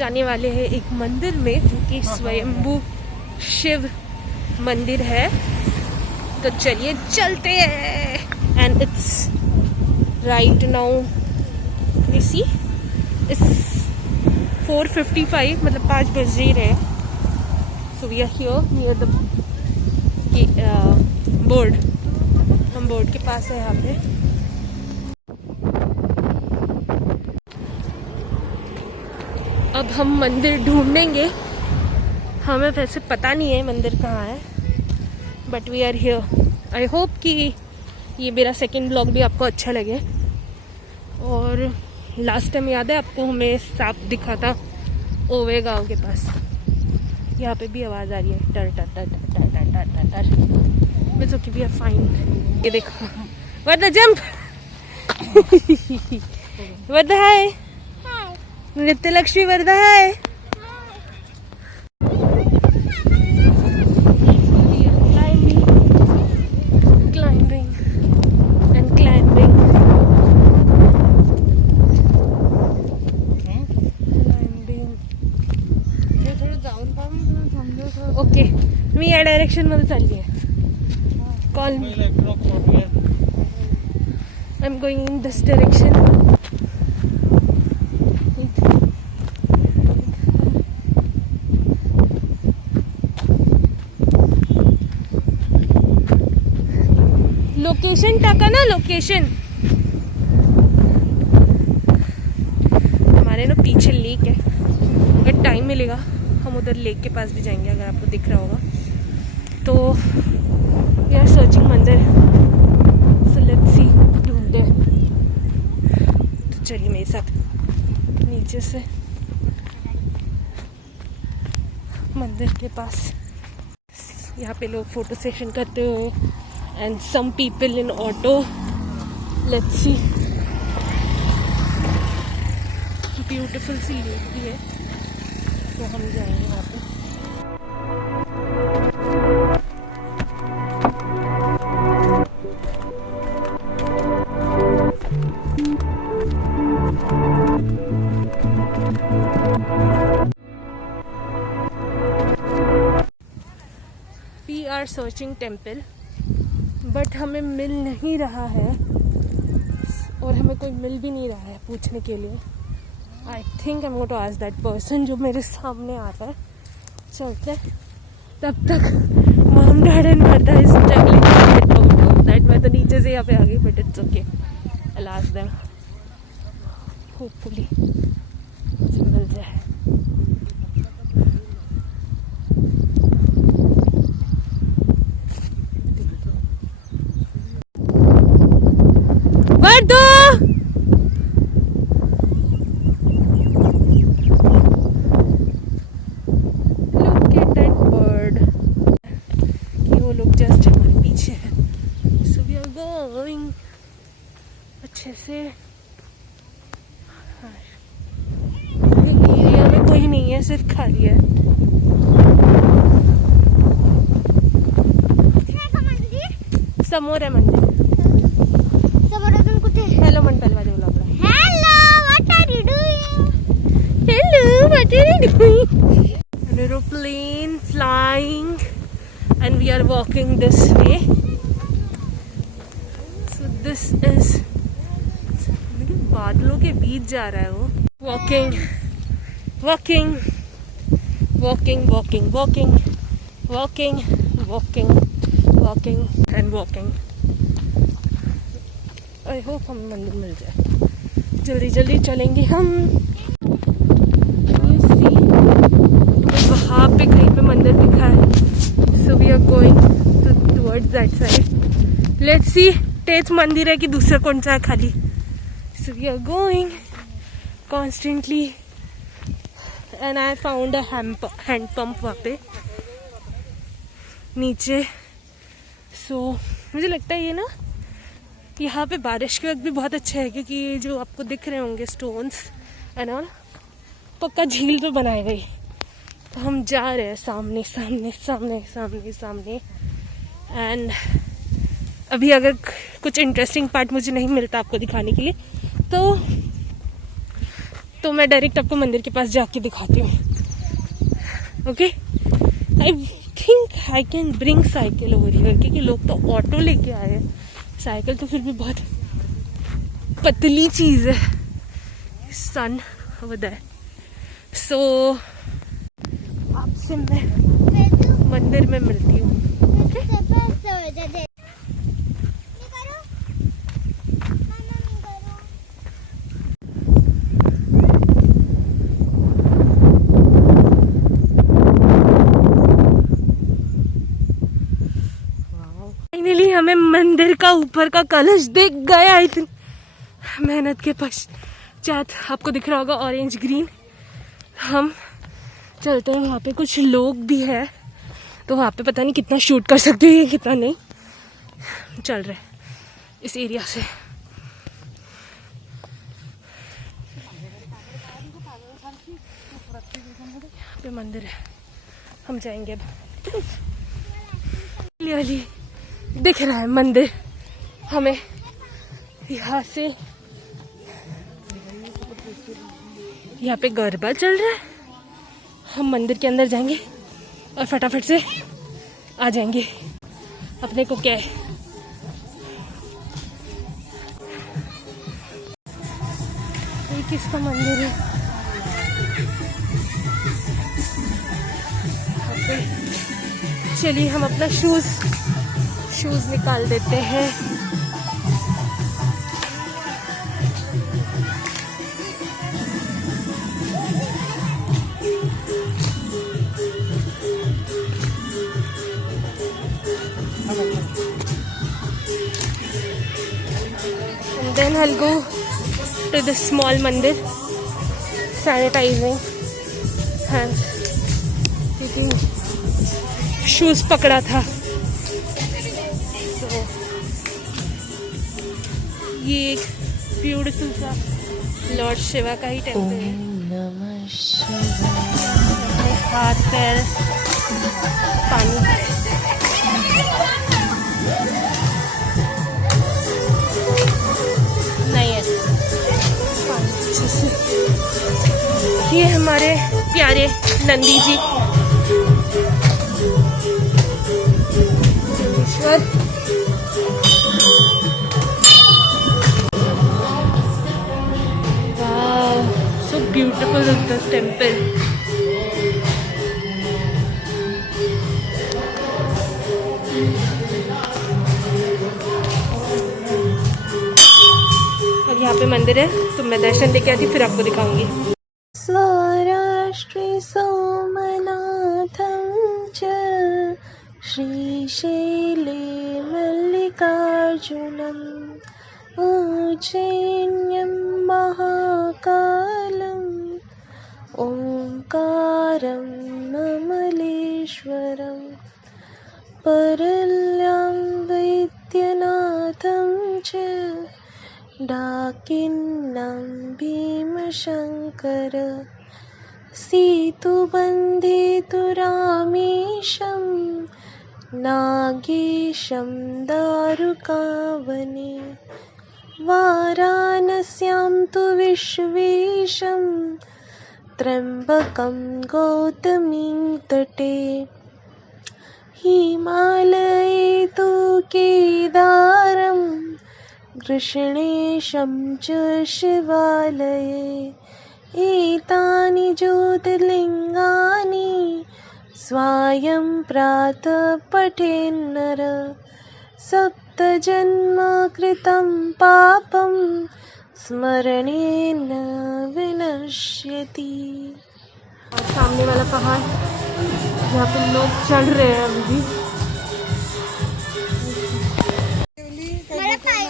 जाने वाले हैं एक मंदिर में जो कि स्वयंभू शिव मंदिर है। तो चलिए चलते हैं। And it's right now you see it's 4:55, मतलब 5 बज ही रहे। So we are here near the board. हम बोर्ड के पास है यहाँ पे। अब हम मंदिर ढूंढेंगे। हमें वैसे पता नहीं है मंदिर कहाँ है, but we are here. I hope कि ये मेरा सेकंड ब्लॉग भी आपको अच्छा लगे। और लास्ट टाइम याद है आपको, हमें सांप दिखा था ओवे गांव के पास। यहाँ पे भी आवाज़ आ रही है, टर टर टर टर टर टर टर टर। बस ओके, वी आर फाइन। ये देखो, what the jump, what the high, Nritya Lakshmi Wardha है। ओके, मी या डायरेक्शन मध्ये चालली आहे। Call me, I am going in this direction. Location टाका ना, लोकेशन। हमारे ना पीछे लेक है, अगर टाइम मिलेगा हम उधर लेक के पास भी जाएंगे, अगर आपको दिख रहा होगा तो। वी आर सर्चिंग मंदिर, सो लेट्स सी, ढूंढते। तो चलिए मेरे साथ नीचे से मंदिर के पास। यहाँ पे लोग फोटो सेशन करते हुए, and some people in auto. Let's see, beautiful see lake भी है। तो हम जाएंगे वहाँ पे। We are searching temple, but हमें मिल नहीं रहा है, और हमें कोई मिल भी नहीं रहा है पूछने के लिए। I think I am going to ask that person जो मेरे सामने आता है। चलते, तब तक mom dad and Vardha is struggling to get out of that. मैं तो नीचे से यहाँ पे आ गई, but it's okay, I will ask them. Hopefully मुझे मिल जाए। अच्छे से एरिया में कोई नहीं है, सिर्फ खाली है। समोर आहे मंदिर, समोर अजून कुठे? हॅलो म्हणताल माझ्या ब्लॉगला। Hello, what are you doing? Hello, what are you doing? An aeroplane flying and we are walking this way. So this is, बादलों के बीच जा रहा है वो। Walking walking walking walking walking walking walking walking and walking. I hope हम मंदिर मिल जाए, जल्दी जल्दी चलेंगे हम। वहाँ पे कहीं पे मंदिर दिखा है, so we are going towards that side. Let's see, तेच मंदिर है कि दूसरा कौन सा है खाली। So we are going constantly, and I found a hand pump वहाँ पे नीचे। So मुझे लगता है ये ना, यहाँ पे बारिश के वक्त भी बहुत अच्छा है, क्योंकि ये जो आपको दिख रहे होंगे स्टोन्स एंड ऑल, पक्का झील पे बनाए गए। तो हम जा रहे हैं सामने सामने सामने सामने सामने। एंड अभी अगर कुछ इंटरेस्टिंग पार्ट मुझे नहीं मिलता आपको दिखाने के लिए, तो तो मैं डायरेक्ट आपको मंदिर के पास जाके दिखाती हूँ। Okay, I think I can bring cycle over here, क्योंकि लोग तो ऑटो लेके आए हैं, साइकिल तो फिर भी बहुत पतली चीज है। सन ओवर सो आपसे मैं मंदिर में मिलती हूँ। फाइनली हमें मंदिर का ऊपर का कलश दिख गया। इतनी मेहनत के पश्चात आपको दिख रहा होगा ऑरेंज ग्रीन। हम चलते हैं, वहाँ पे कुछ लोग भी है, तो वहाँ पे पता नहीं कितना शूट कर सकते हैं कितना नहीं। चल रहे इस एरिया से। यहाँ पे मंदिर है, हम जाएंगे अब। क्लियरली दिख रहा है मंदिर हमें यहाँ से। यहाँ पे गरबा चल रहा है, हम मंदिर के अंदर जाएंगे और फटाफट से आ जाएंगे। अपने को क्या है, ये किसका मंदिर है? चलिए हम अपना शूज निकाल देते हैं। And then I'll go to the small mandir, sanitizing hands, taking shoes पकड़ा था। so, ये एक ब्यूटीफुल सा लॉर्ड शिवा का ही टेम्पल है। अपने हाथ पैर पानी नहीं है, पानी अच्छे से। ये हमारे प्यारे Nandi ji. Wow, so beautiful is this temple. और यहाँ पे मंदिर है, तो मैं दर्शन लेके आती फिर आपको दिखाऊंगी। स्वराष्ट्रे सोमनाथं च श्रीशैले मल्लिकार्जुनम् उज्जैन्यं महाकालम् ओंकारं ममलेश्वरम् परल्यां वैद्यनाथं च डाकिन्नं भीमशङ्कर सेतुबन्धेतु रामेशं नागेशं दारुकावने वाराणस्यां तु विश्वेशं त्र्यम्बकं गौतमीं तटे हिमालये तु केदारं कृष्णेशं च शिवालये एतानि ज्योतिर्लिङ्गानि स्वायं प्रातः पठेन्नर सप्तजन्म कृतं पापं स्मरणेन विनश्यति। और सामने वाला पहाड़ यहाँ पे लोग चढ़ रहे हैं अभी भी।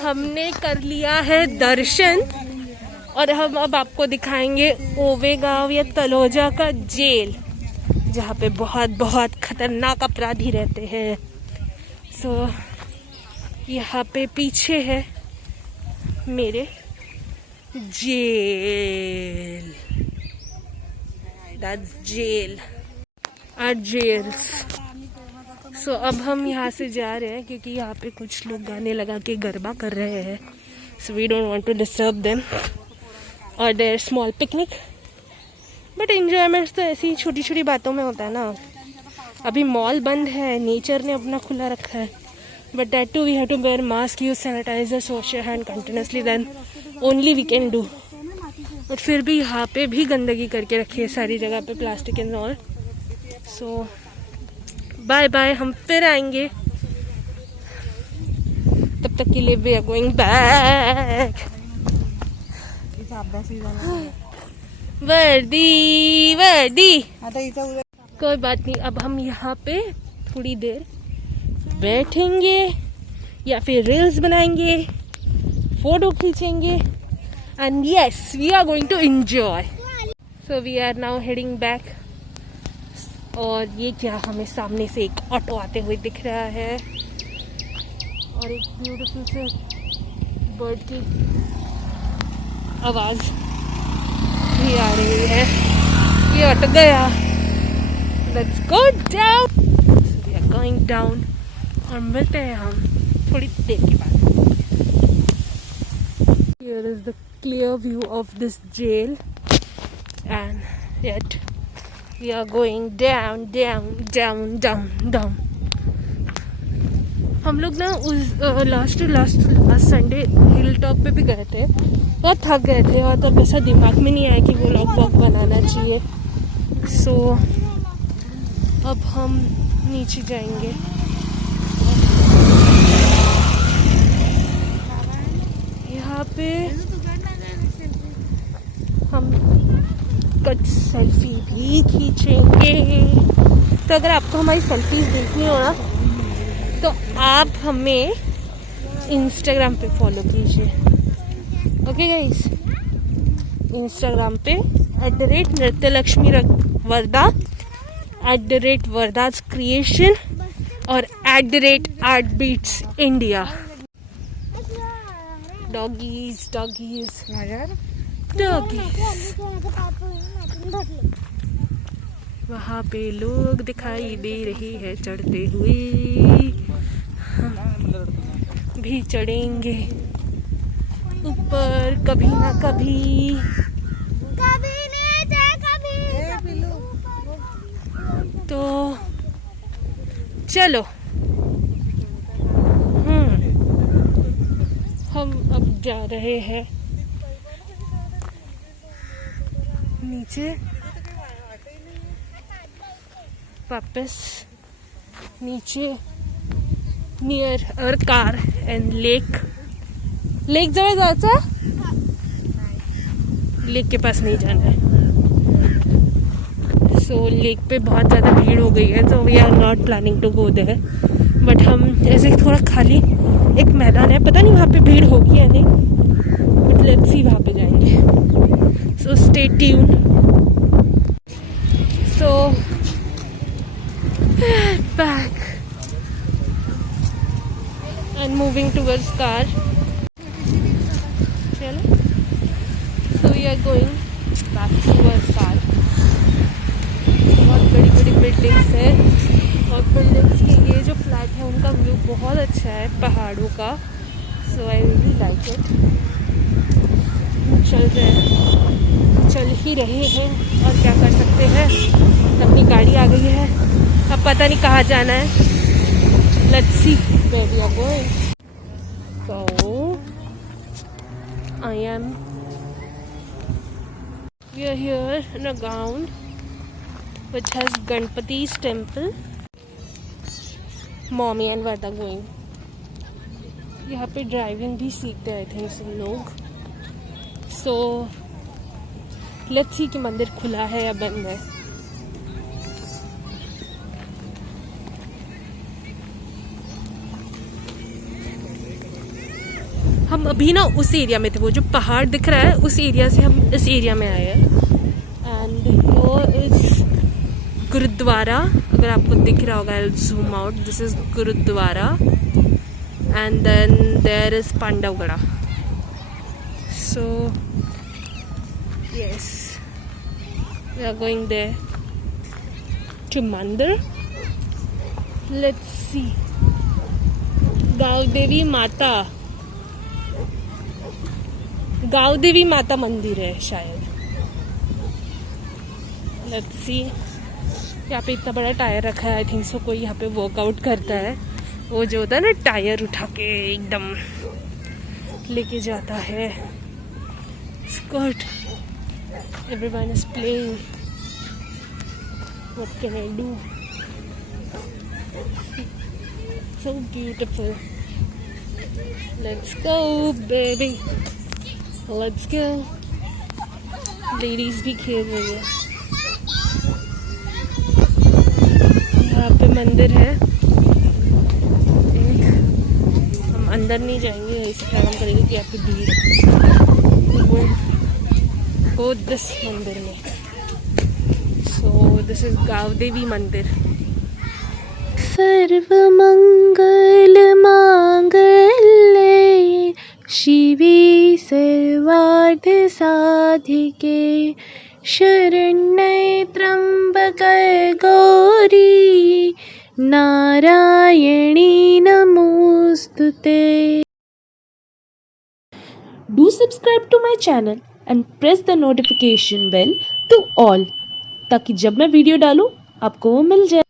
हमने कर लिया है दर्शन और हम अब आपको दिखाएंगे ओवे गांव या तलोजा का जेल, जहाँ पे बहुत बहुत खतरनाक अपराधी रहते हैं। सो यहाँ पे पीछे है मेरे jail, that's jail, our jails. So अब हम यहाँ से जा रहे हैं क्योंकि यहाँ पे कुछ लोग गाने लगा के गरबा कर रहे हैं। So we don't want to disturb them. और there small picnic. But enjoyments तो ऐसी छोटी छोटी बातों में होता है ना. अभी मॉल बंद है, नेचर ने अपना खुला रखा है, but that too we have to wear mask, use sanitizer, wash your hand continuously, then only we can do. But फिर भी यहाँ पे भी गंदगी करके रखी है सारी जगह पे, plastic and all. So bye bye, हम फिर आएंगे. तब तक के लिए वी आर गोइंग बैक. वर्दी वर्दी, कोई बात नहीं. अब हम यहाँ पे थोड़ी देर बैठेंगे या फिर रील्स बनाएंगे, फोटो खींचेंगे, and yes we are going to enjoy. So we are now heading back. और ये क्या, हमें सामने से एक ऑटो आते हुए दिख रहा है और एक ब्यूटीफुल से बर्ड की आवाज भी आ रही है. ये ऑटो गया. Let's go down. We are going down और मिलते हैं हम थोड़ी देर के बाद. Here is the clear view of this jail and yet we are going down down down down down. हम लोग ना उस लास्ट संडे हिल टॉप पे भी गए थे. बहुत थक गए थे और तब ऐसा दिमाग में नहीं आया कि वो व्लॉग बनाना चाहिए. सो अब हम नीचे जाएंगे. यहाँ पे हम कुछ सेल्फी भी खींचेंगे. तो अगर आपको हमारी सेल्फीज देखनी हो ना तो आप हमें इंस्टाग्राम पे फॉलो कीजिए. ओके गाइस, इंस्टाग्राम पे @नृत्यलक्ष्मी वर्दा, @वर्दा's क्रिएशन और @artbeats India. Doggies doggies doggies. वहाँ पे लोग दिखाई दे रहे हैं चढ़ते हुए. भी चढ़ेंगे ऊपर कभी ना कभी. तो चलो हम अब जा रहे हैं नीचे, वापस नीचे near our car and lake. Lake जवळ जायचं, लेक के पास नहीं जाना है. सो लेक पे बहुत ज़्यादा भीड़ हो गई है, तो we are not planning to go there. But हम ऐसे थोड़ा खाली एक मैदान है, पता नहीं वहाँ पे भीड़ होगी या नहीं, बट लेट्स सी, वहाँ पे जाएंगे. So stay tuned. So back and moving towards car. चलो, so we are going back towards car. बहुत बड़ी बड़ी बिल्डिंग्स है और बिल्डिंग्स के ये जो फ्लैट है उनका व्यू बहुत अच्छा है पहाड़ों का. सो आई रियली लाइक इट. चल ही रहे हैं और क्या कर सकते हैं. अपनी गाड़ी आ गई है, अब पता नहीं कहाँ जाना है. Let's see where we are going. So we are here in a ground which has Ganpati's temple. Mommy and Varda going. यहाँ पे ड्राइविंग भी सीखते हैं आई थिंक सब लोग. So let's see कि मंदिर खुला है या बंद है. हम अभी ना उस एरिया में थे, वो जो पहाड़ दिख रहा है उस एरिया से हम इस एरिया में आए हैं. एंड वो इज गुरुद्वारा. अगर आपको दिख रहा होगा, I'll zoom out. This is gurdwara and then there is Pandavgarha. So yes, we are going there to mandir. Let's see. Gaon Devi Mata. Gaon Devi Mata मंदिर है शायद। Let's see. यहाँ पे इतना बड़ा टायर रखा है, आई थिंक सो कोई यहाँ पे वर्कआउट करता है। वो जो होता है ना टायर उठा के एकदम लेके जाता है। Skirt, everyone is playing, what can I do, so beautiful. Let's go baby, let's go. Ladies भी खेल रही है। यहाँ पे मंदिर है एक, हम अंदर नहीं जाएंगे, ऐसे प्रणाम करेंगे कि यहाँ पे भीड़ है। गो दिस मंदिर में। सो दिस इज गाँव देवी मंदिर। सर्वमंगल मांगल्ये शिवे सर्वार्थ साधिके शरण्ये त्र्यंबके गौरी नारायणी नमोस्तुते। Do subscribe to my channel and press the notification bell to all, ताकि जब मैं वीडियो डालूं आपको वो मिल जाए।